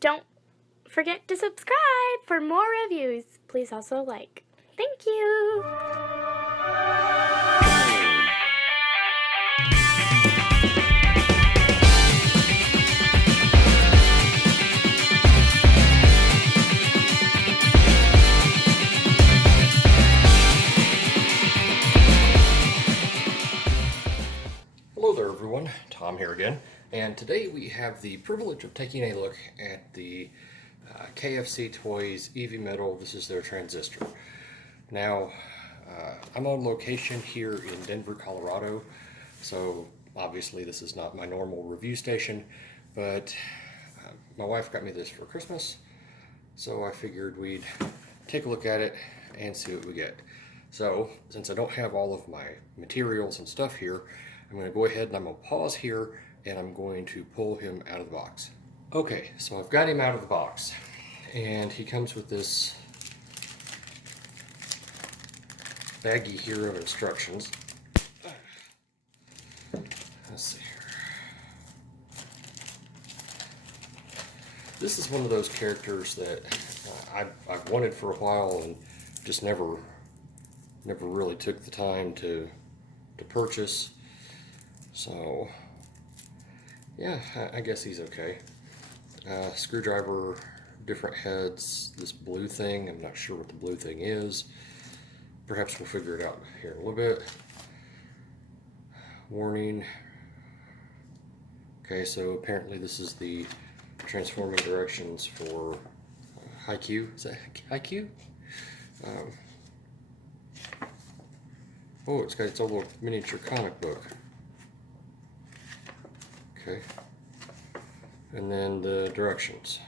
Don't forget to subscribe for more reviews. Please also like. Thank you. Hello there everyone, Tom here again, and today we have the privilege of taking a look at the KFC Toys EAVI Metal. This is their transistor. Now, I'm on location here in Denver, Colorado, so obviously this is not my normal review station, but my wife got me this for Christmas, so I figured we'd take a look at it and see what we get. So, since I don't have all of my materials and stuff here, I'm going to go ahead and I'm going to pause here and I'm going to pull him out of the box. Okay, so I've got him out of the box and he comes with this baggie here of instructions. Let's see here. This is one of those characters that I've wanted for a while and just never really took the time to purchase. So, yeah, I guess he's okay. Screwdriver, different heads, this blue thing, I'm not sure what the blue thing is. Perhaps we'll figure it out here in a little bit. Warning. Okay, so apparently this is the transforming directions for HiQ. Is that HiQ? Oh, it's got its own little miniature comic book. Okay, and then the directions.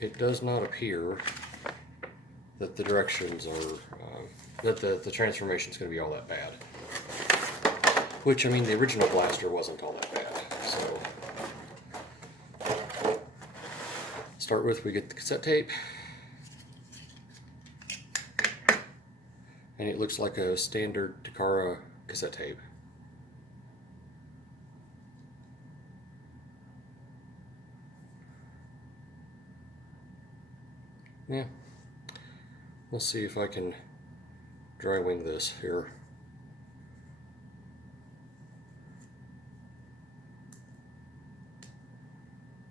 It does not appear that the directions are, that the transformation is going to be all that bad. Which, I mean, the original Blaster wasn't all that bad. So, start with, we get the cassette tape. And it looks like a standard Takara cassette tape. Yeah, let's see if I can dry wing this here.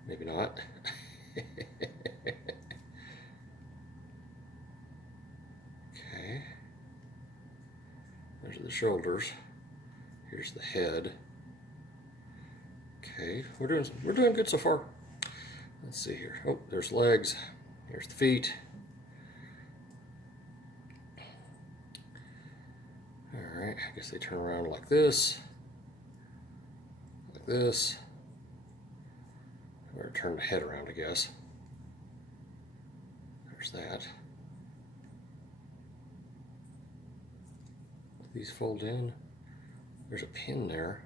Maybe not. Okay. There's the shoulders. Here's the head. Okay, we're doing good so far. Let's see here. Oh, there's legs. Here's the feet. Alright, I guess they turn around like this. Like this. Or turn the head around, I guess. There's that. These fold in. There's a pin there.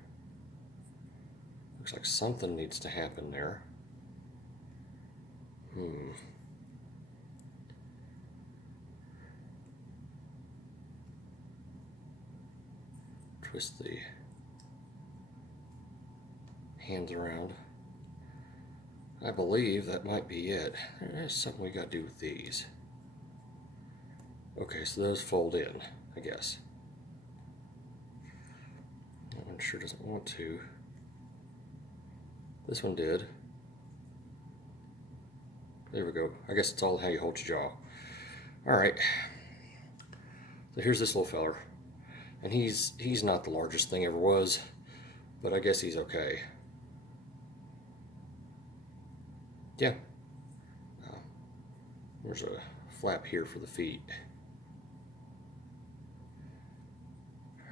Looks like something needs to happen there. Twist the hands around. I believe that might be it. There's something we got to do with these. Okay, so those fold in, I guess. That one sure doesn't want to. This one did. There we go. I guess it's all how you hold your jaw. Alright. So here's this little feller. And he's not the largest thing ever was, but I guess he's okay. Yeah. There's a flap here for the feet.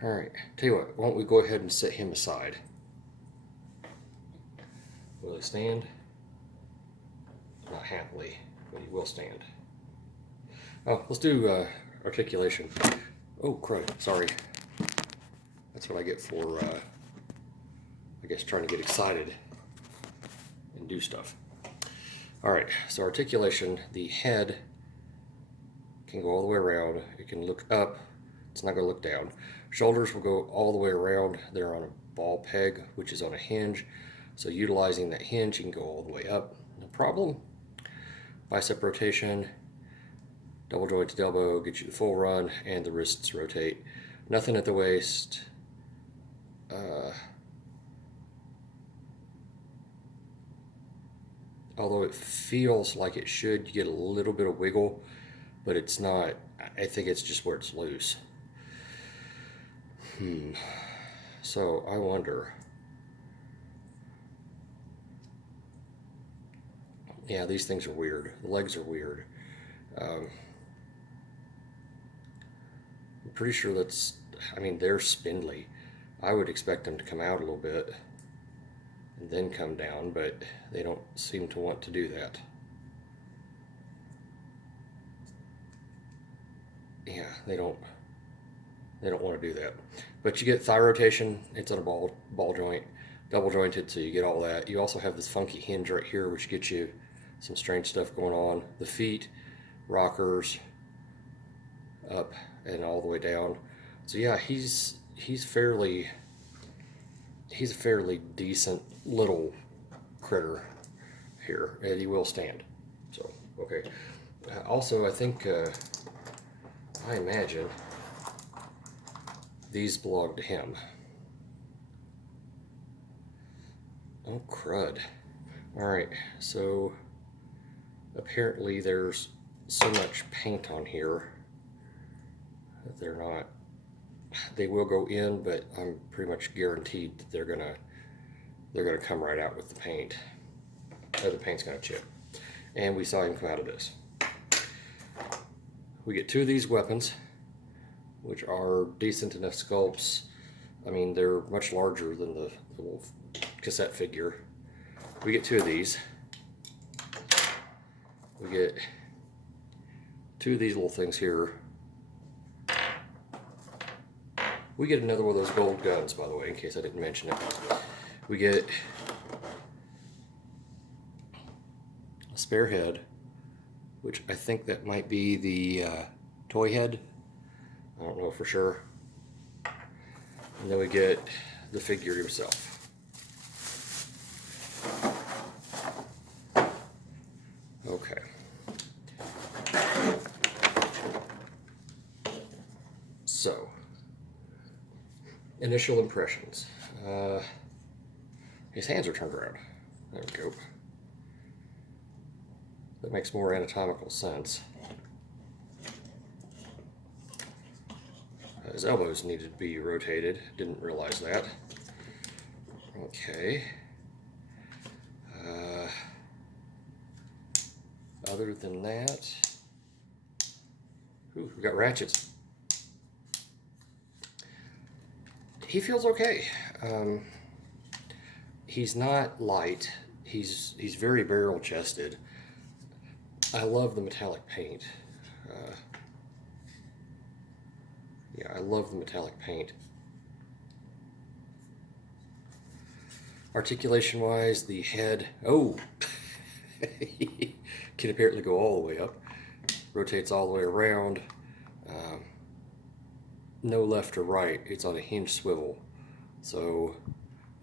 Alright, tell you what, why don't we go ahead and set him aside. Will he stand? Not happily, but he will stand. Oh, let's do articulation. Oh, crud, sorry. That's what I get for, I guess, trying to get excited and do stuff. Alright, so articulation, the head can go all the way around. It can look up. It's not going to look down. Shoulders will go all the way around. They're on a ball peg, which is on a hinge. So utilizing that hinge, you can go all the way up, no problem. Bicep rotation, double jointed elbow, get you the full run, and the wrists rotate. Nothing at the waist. Although it feels like it should, you get a little bit of wiggle, but it's not. I think it's just where it's loose. So I wonder. Yeah, these things are weird. The legs are weird. I'm pretty sure that's, I mean, they're spindly. I would expect them to come out a little bit and then come down, but they don't seem to want to do that. Yeah, they don't want to do that. But you get thigh rotation. It's on a ball joint, double jointed, so you get all that. You also have this funky hinge right here, which gets you some strange stuff going on. The feet, rockers, up and all the way down. So yeah, he's a fairly decent little critter here, and he will stand. So okay. Also, I think I imagine these belong to him. Oh crud! All right, so apparently there's so much paint on here that they're not. They will go in, but I'm pretty much guaranteed that they're gonna come right out with the paint. Or the paint's gonna chip. And we saw him come out of this. We get two of these weapons, which are decent enough sculpts. I mean, they're much larger than the little cassette figure. We get two of these. We get two of these little things here. We get another one of those gold guns, by the way, in case I didn't mention it. We get a spare head, which I think that might be the toy head. I don't know for sure. And then we get the figure himself. Okay. So, initial impressions. His hands are turned around. There we go. That makes more anatomical sense. His elbows needed to be rotated. Didn't realize that. Okay. Other than that, ooh, we got ratchets. He feels okay. He's not light. He's very barrel chested. I love the metallic paint. Yeah, I love the metallic paint. Articulation wise, the head, oh, can apparently go all the way up. Rotates all the way around. No left or right, it's on a hinge swivel. So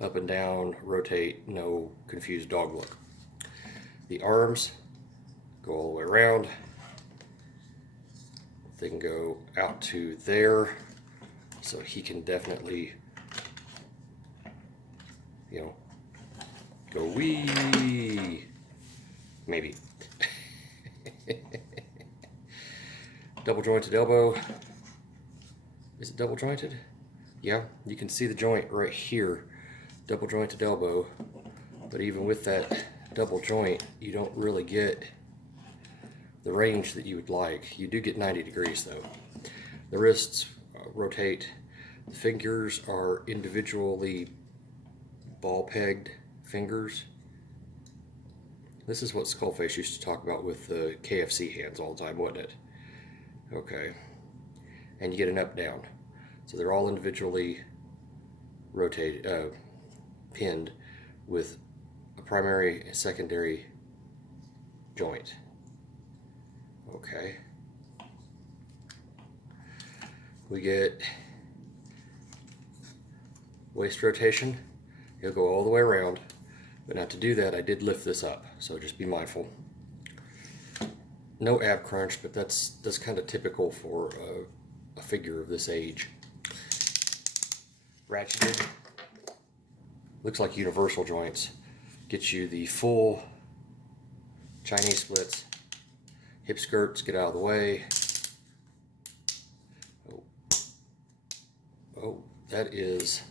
up and down, rotate, no confused dog look. The arms go all the way around. They can go out to there, so he can definitely, you know, go wee, maybe. Double jointed elbow. Is it double jointed? Yeah, you can see the joint right here. Double jointed elbow, but even with that double joint, you don't really get the range that you would like. You do get 90 degrees though. The wrists rotate. The fingers are individually ball pegged fingers. This is what Skullface used to talk about with the KFC hands all the time, wasn't it? Okay. And you get an up down. So they're all individually rotated, pinned with a primary and secondary joint. Okay. We get waist rotation. He'll go all the way around. But now to do that, I did lift this up, so just be mindful. No ab crunch, but that's kind of typical for a figure of this age. Ratcheted. Looks like universal joints. Get you the full Chinese splits. Hip skirts, get out of the way. Oh, that is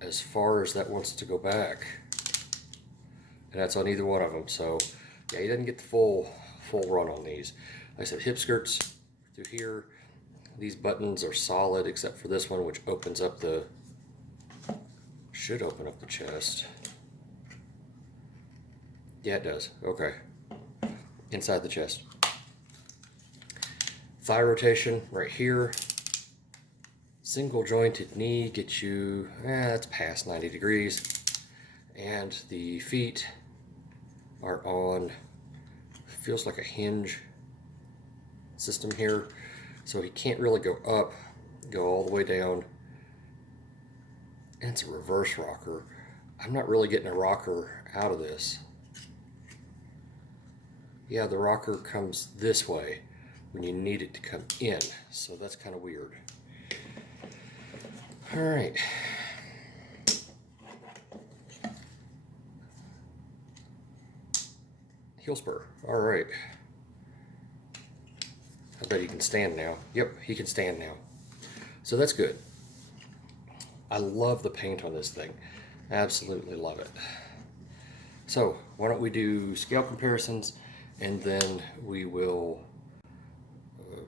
as far as that wants to go back. And that's on either one of them, so yeah, he doesn't get the full run on these. Like I said, hip skirts through here. These buttons are solid except for this one, which opens up the, should open up the chest. Yeah, it does. Okay. Inside the chest. Thigh rotation right here. Single jointed knee gets you, that's past 90 degrees. And the feet are on, feels like a hinge system here. So he can't really go up, go all the way down. And it's a reverse rocker. I'm not really getting a rocker out of this. Yeah, the rocker comes this way when you need it to come in. So that's kind of weird. All right. Heel spur. All right. I bet he can stand now. Yep, he can stand now. So that's good. I love the paint on this thing. Absolutely love it. So why don't we do scale comparisons, and then we will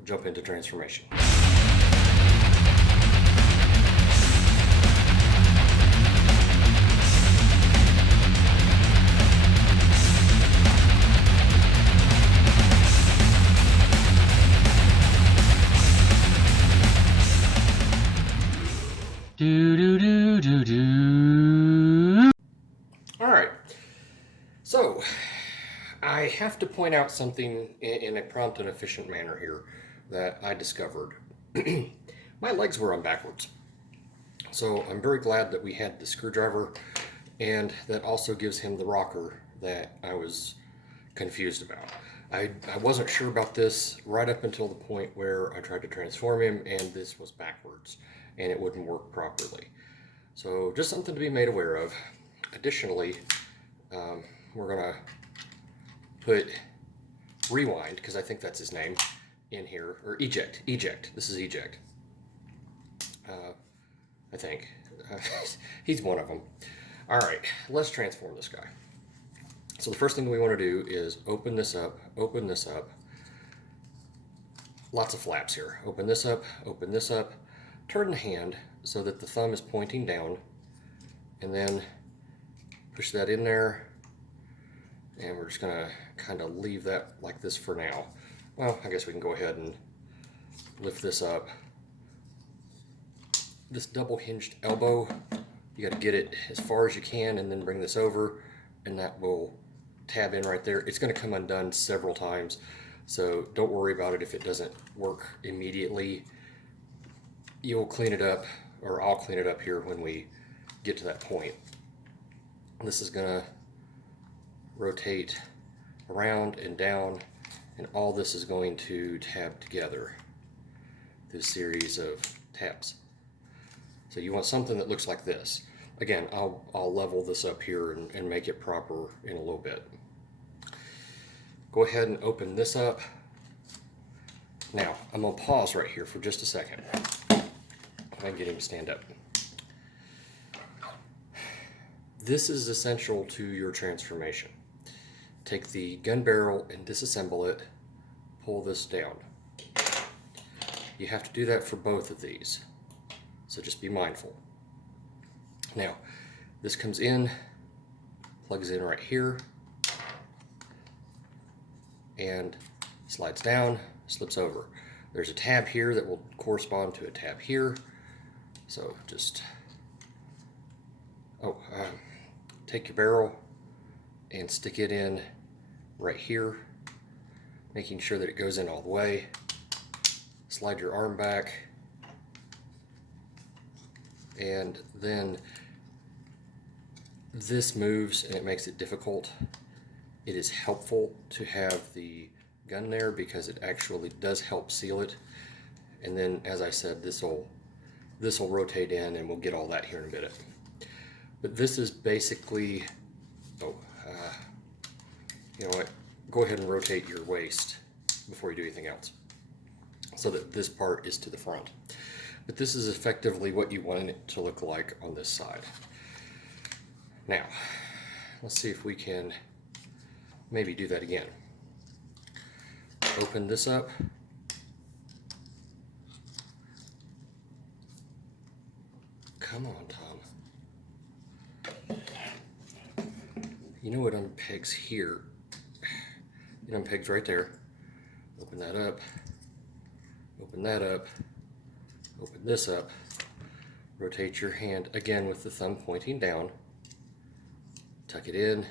jump into transformation. Alright, so I have to point out something in a prompt and efficient manner here that I discovered. My legs were on backwards. So I'm very glad that we had the screwdriver, and that also gives him the rocker that I was confused about. I wasn't sure about this right up until the point where I tried to transform him and this was backwards and it wouldn't work properly. So just something to be made aware of. Additionally, we're gonna put Rewind, because I think that's his name, in here, or Eject. This is Eject. I think. He's one of them. All right, let's transform this guy. So the first thing we want to do is open this up. Lots of flaps here. Open this up, turn the hand so that the thumb is pointing down, and then push that in there, and we're just gonna kind of leave that like this for now. Well, I guess we can go ahead and lift this up. This double hinged elbow, you got to get it as far as you can and then bring this over, and that will tab in right there. It's going to come undone several times, so don't worry about it if it doesn't work immediately. You'll clean it up, or I'll clean it up here when we get to that point. This is going to rotate around and down, and all this is going to tab together through a series of tabs. So you want something that looks like this. Again, I'll level this up here and make it proper in a little bit. Go ahead and open this up. Now, I'm going to pause right here for just a second. If I can get him to stand up. This is essential to your transformation. Take the gun barrel and disassemble it. Pull this down. You have to do that for both of these. So just be mindful. Now, this comes in, plugs in right here, and slides down, slips over. There's a tab here that will correspond to a tab here. So just, take your barrel and stick it in right here, making sure that it goes in all the way. Slide your arm back, and then this moves and it makes it difficult, it is helpful to have the gun there because it actually does help seal it. And then, as I said, this will rotate in, and we'll get all that here in a minute. But this is basically, you know what, go ahead and rotate your waist before you do anything else, so that this part is to the front. But this is effectively what you want it to look like on this side. Now, let's see if we can maybe do that again. Open this up. Come on, Tom. You know what unpegs here? It unpegs right there. Open that up. Open that up. Open this up. Rotate your hand again with the thumb pointing down. Tuck it in.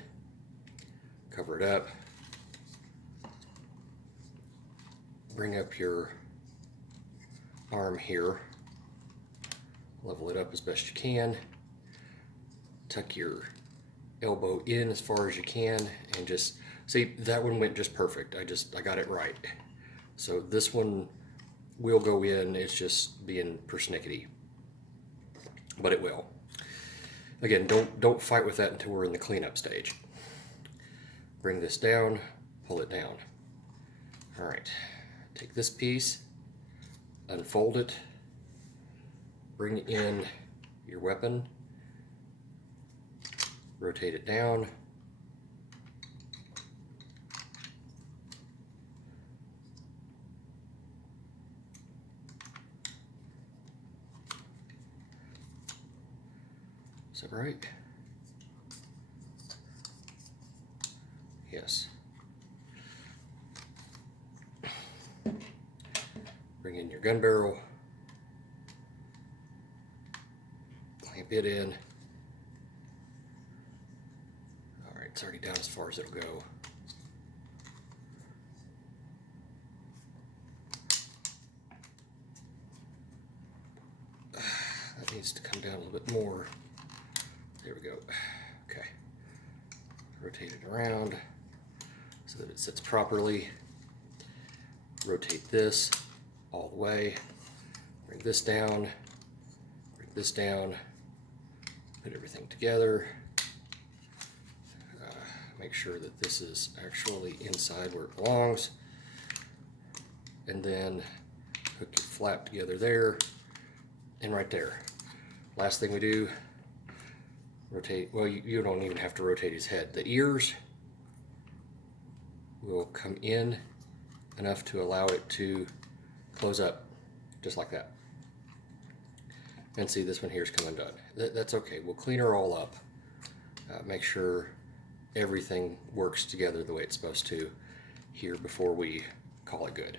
Cover it up. Bring up your arm here. Level it up as best you can. Tuck your elbow in as far as you can, and just see, that one went just perfect. I got it right. So this one will go in. It's just being persnickety, but it will. Again, don't fight with that until we're in the cleanup stage. Bring this down, pull it down. All right, take this piece, unfold it, bring in your weapon, rotate it down, is that right? Yes. Bring in your gun barrel, clamp it in. All right, it's already down as far as it'll go. That needs to come down a little bit more. There we go. Okay. Rotate it around so that it sits properly. Rotate this all the way. Bring this down. Bring this down. Put everything together. Make sure that this is actually inside where it belongs. And then hook your flap together there and right there. Last thing we do, rotate, well, you don't even have to rotate his head. The ears will come in enough to allow it to close up, just like that. And see, this one here is come undone. That's okay. We'll clean her all up. Make sure everything works together the way it's supposed to here before we call it good.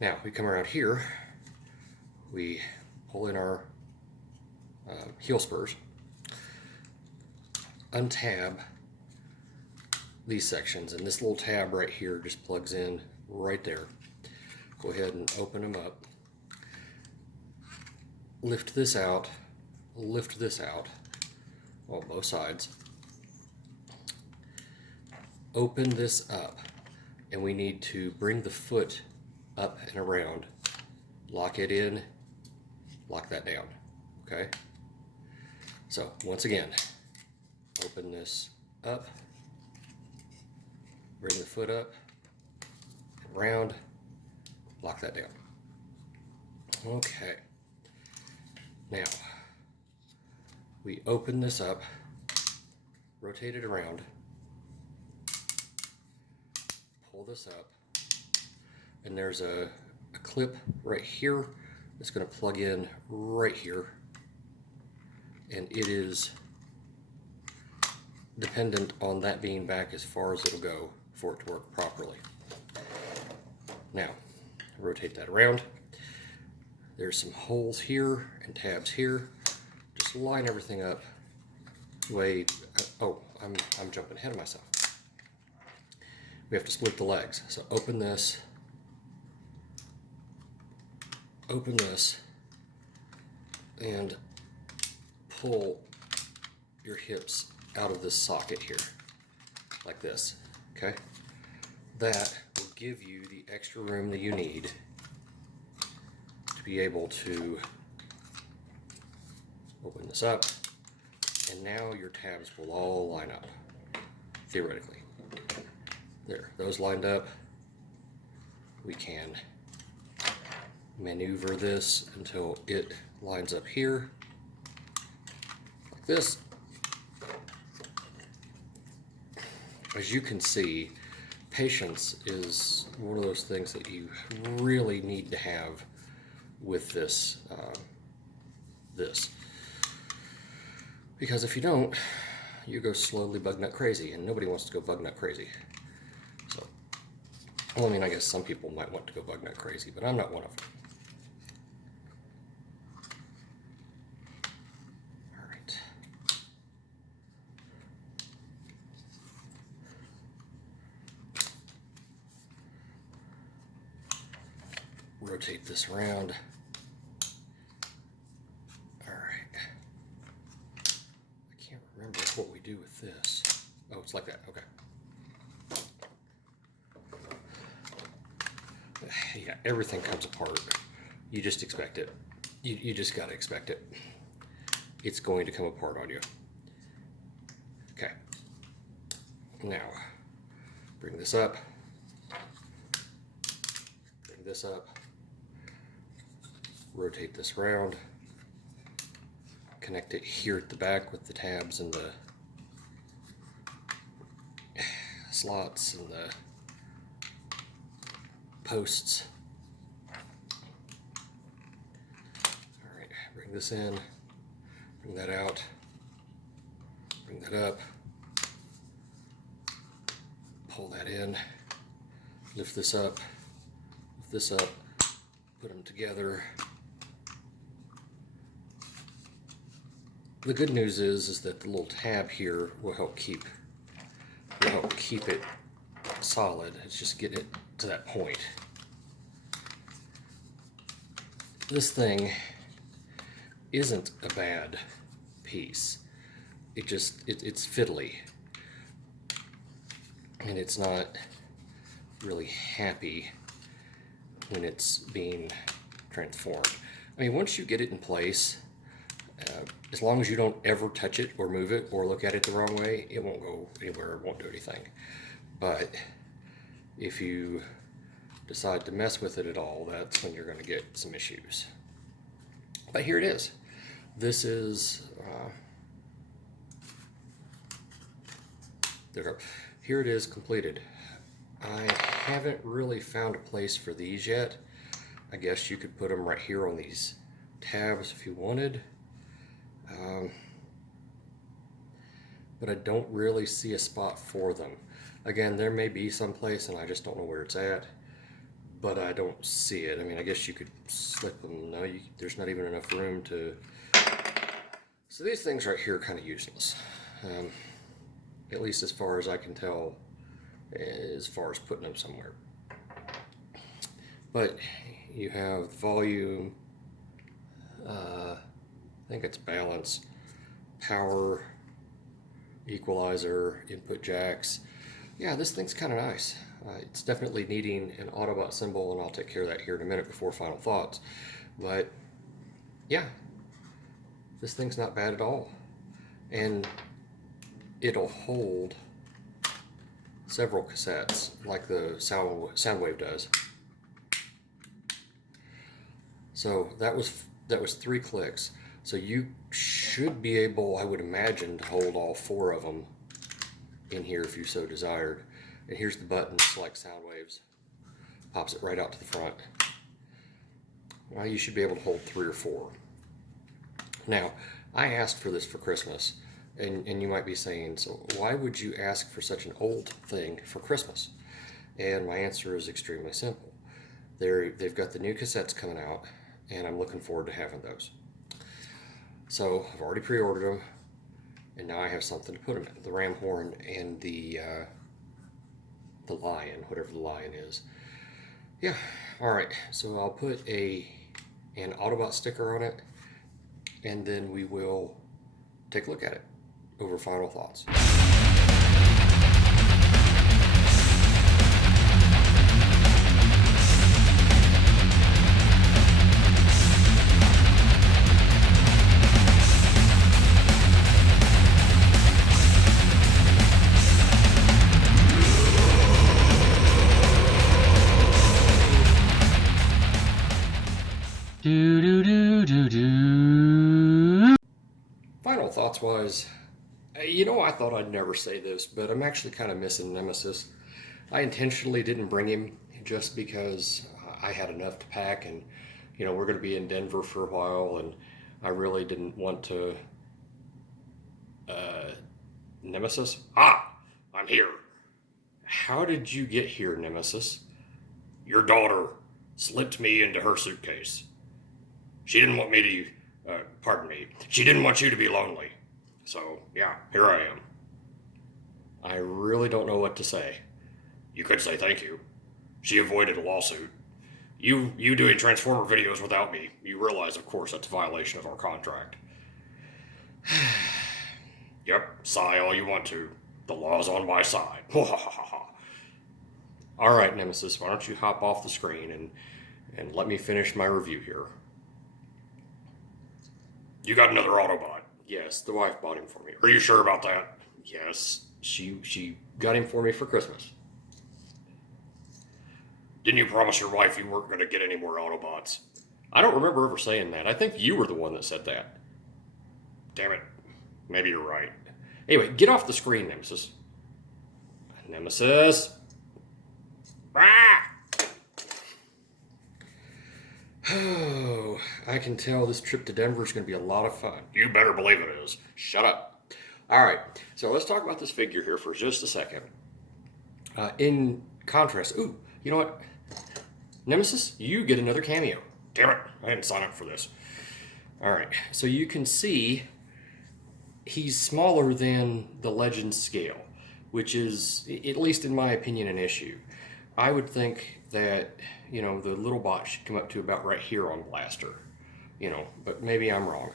Now, we come around here, we pull in our heel spurs, untab these sections, and this little tab right here just plugs in right there. Go ahead and open them up. Lift this out, well, both sides. Open this up, and we need to bring the foot up and around, lock it in, lock that down, okay? So, once again, open this up, bring the foot up, around, lock that down. Okay. Now, we open this up, rotate it around, pull this up, and there's a clip right here that's going to plug in right here, and it is dependent on that being back as far as it'll go for it to work properly. Now, rotate that around. There's some holes here and tabs here. Just line everything up the way, oh, I'm jumping ahead of myself. We have to split the legs. So open this, and pull your hips out of this socket here, like this, okay? That will give you the extra room that you need to be able to open this up, and now your tabs will all line up, theoretically. There, those lined up. We can maneuver this until it lines up here, like this. As you can see, patience is one of those things that you really need to have with this, because if you don't, you go slowly bug nut crazy, and nobody wants to go bug nut crazy. So, well, I mean, I guess some people might want to go bug nut crazy, but I'm not one of them. All right. Rotate this around. All right. I can't remember what we do with this. Oh, it's like that. Okay. Yeah, everything comes apart. You just expect it. You just gotta expect it. It's going to come apart on you. Okay. Now, bring this up. Bring this up. Rotate this around. Connect it here at the back with the tabs and the slots and the posts. All right, bring this in, bring that out, bring that up, pull that in, lift this up, put them together. The good news is that the little tab here will help keep it solid. It's just getting it to that point. This thing isn't a bad piece. It's fiddly, and it's not really happy when it's being transformed. I mean, once you get it in place, as long as you don't ever touch it or move it or look at it the wrong way, it won't go anywhere, it won't do anything. But if you decide to mess with it at all, that's when you're going to get some issues. But here it is. This is, here it is completed. I haven't really found a place for these yet. I guess you could put them right here on these tabs if you wanted. But I don't really see a spot for them. Again, there may be some place and I just don't know where it's at, but I don't see it. I mean, I guess you could slip them. No, there's not even enough room to. So these things right here are kind of useless, at least as far as I can tell, as far as putting them somewhere. But you have volume, I think it's balance, power, equalizer, input jacks. Yeah, this thing's kind of nice. It's definitely needing an Autobot symbol, and I'll take care of that here in a minute before final thoughts. But yeah, this thing's not bad at all. And it'll hold several cassettes like the Soundwave does. So that was 3 clicks. So you should be able, I would imagine, to hold all 4 of them in here if you so desired. And here's the button, select sound waves. Pops it right out to the front. Well, you should be able to hold 3 or 4. Now, I asked for this for Christmas, and you might be saying, so why would you ask for such an old thing for Christmas? And my answer is extremely simple. They've got the new cassettes coming out, and I'm looking forward to having those. So I've already pre-ordered them, and now I have something to put them in. The ram horn and the lion, whatever the lion is. Yeah, all right. So I'll put an Autobot sticker on it, and then we will take a look at it. over final thoughts. Final thoughts wise, I thought I'd never say this, but I'm actually kind of missing Nemesis. I intentionally didn't bring him just because I had enough to pack, and we're going to be in Denver for a while, and I really didn't want to. Nemesis? I'm here. How did you get here, Nemesis? Your daughter slipped me into her suitcase. She didn't want me to, she didn't want you to be lonely. So, yeah, here I am. I really don't know what to say. You could say thank you. She avoided a lawsuit. You doing Transformer videos without me, you realize, of course, that's a violation of our contract. Yep, sigh all you want to. The law's on my side. All right, Nemesis, why don't you hop off the screen and let me finish my review here. You got another Autobot? Yes, the wife bought him for me. Are you sure about that? Yes, she got him for me for Christmas. Didn't you promise your wife you weren't going to get any more Autobots? I don't remember ever saying that. I think you were the one that said that. Damn it. Maybe you're right. Anyway, get off the screen, Nemesis. Nemesis! Oh, I can tell this trip to Denver is going to be a lot of fun. You better believe it is. Shut up. All right, so let's talk about this figure here for just a second. In contrast, you know what? Nemesis, you get another cameo. Damn it, I didn't sign up for this. All right, so you can see he's smaller than the Legends scale, which is, at least in my opinion, an issue. I would think that, the little bot should come up to about right here on Blaster, but maybe I'm wrong.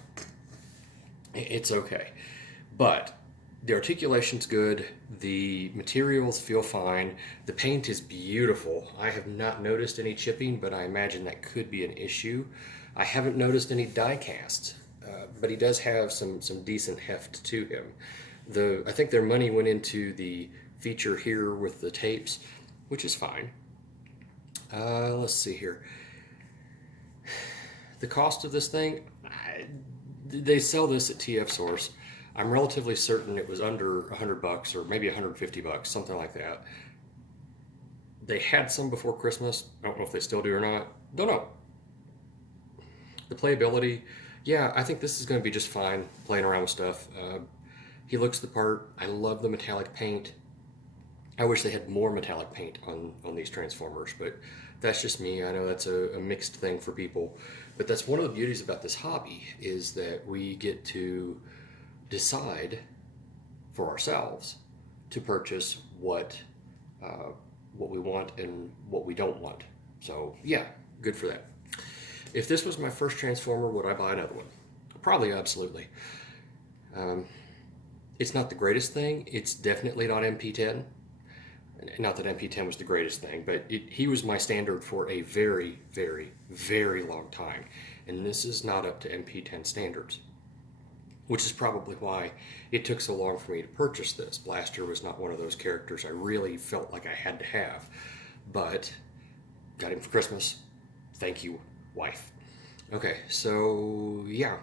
It's okay. But the articulation's good, the materials feel fine, the paint is beautiful. I have not noticed any chipping, but I imagine that could be an issue. I haven't noticed any die casts, but he does have some decent heft to him. I think their money went into the feature here with the tapes, which is fine. Let's see here. The cost of this thing, they sell this at TF Source. I'm relatively certain it was under $100 or maybe $150, something like that. They had some before Christmas. I don't know if they still do or not. Don't know. The playability, yeah, I think this is going to be just fine playing around with stuff. He looks the part. I love the metallic paint. I wish they had more metallic paint on these Transformers, but that's just me. I know that's a mixed thing for people, but that's one of the beauties about this hobby, is that we get to decide for ourselves to purchase what we want and what we don't want. So yeah, good for that. If this was my first Transformer, would I buy another one? Probably, absolutely. It's not the greatest thing. It's definitely not MP10. Not that MP10 was the greatest thing, but he was my standard for a very, very, very long time. And this is not up to MP10 standards, which is probably why it took so long for me to purchase this. Blaster was not one of those characters I really felt like I had to have, but got him for Christmas. Thank you, wife. Okay, so yeah,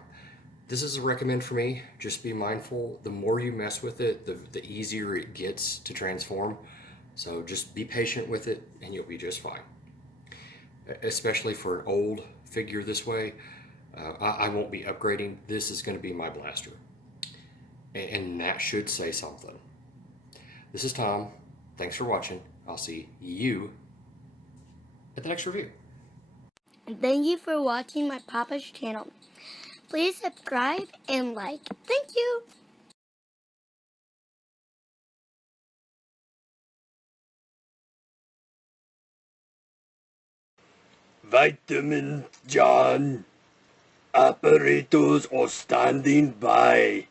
this is a recommend for me. Just be mindful. The more you mess with it, the easier it gets to transform. So just be patient with it and you'll be just fine. Especially for an old figure this way, I won't be upgrading. This is going to be my Blaster. And that should say something. This is Tom. Thanks for watching. I'll see you at the next review. Thank you for watching my Papa's channel. Please subscribe and like. Thank you. Vitamin John. Operators are standing by.